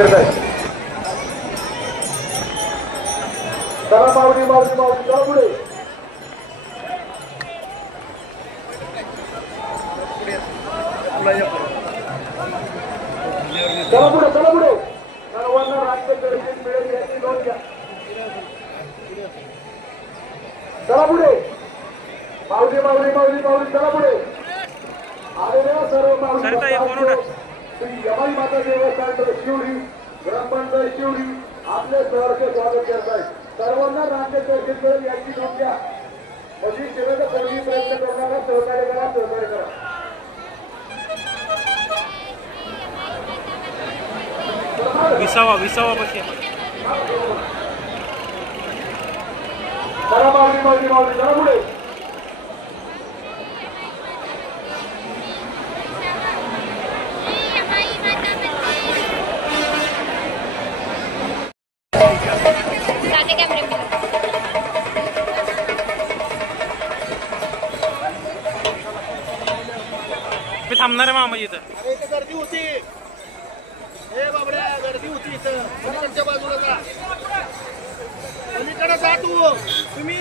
चला माऊली माऊली माऊली चला पुढे चला पुढे चला पुढे सर्वांना राज्य दर्शन मिळेल याची नोंद घ्या. चला पुढे माऊली माऊली माऊली माऊली चला पुढे आलेल्या सर्व माऊली श्री यमाई माता देवस्थान शिवडी ग्रामपंचायत शिवडी आपले सहर्ष स्वागत करत आहे. सर्वांना राज्य दर्शन मिळेल याची नोंद घ्या. मोदी सेवेचा सर्वी प्रयत्न करणारा सहकार्य करा सहकार्य करा. विसावा पक्षी चला माऊली माऊली माऊली चला पुढे मी थांबणार आहे मामा इथं. इथं गर्दी होती. हे बाबड्या गर्दी होती इथं. पलीकडच्या बाजूला जा. पलीकडे जा तू. तुम्ही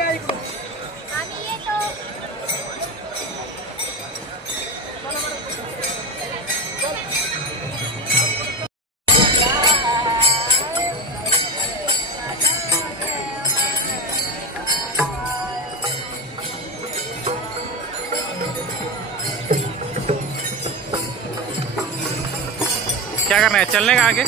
ऐकून क्या करना है, चलने का आगे?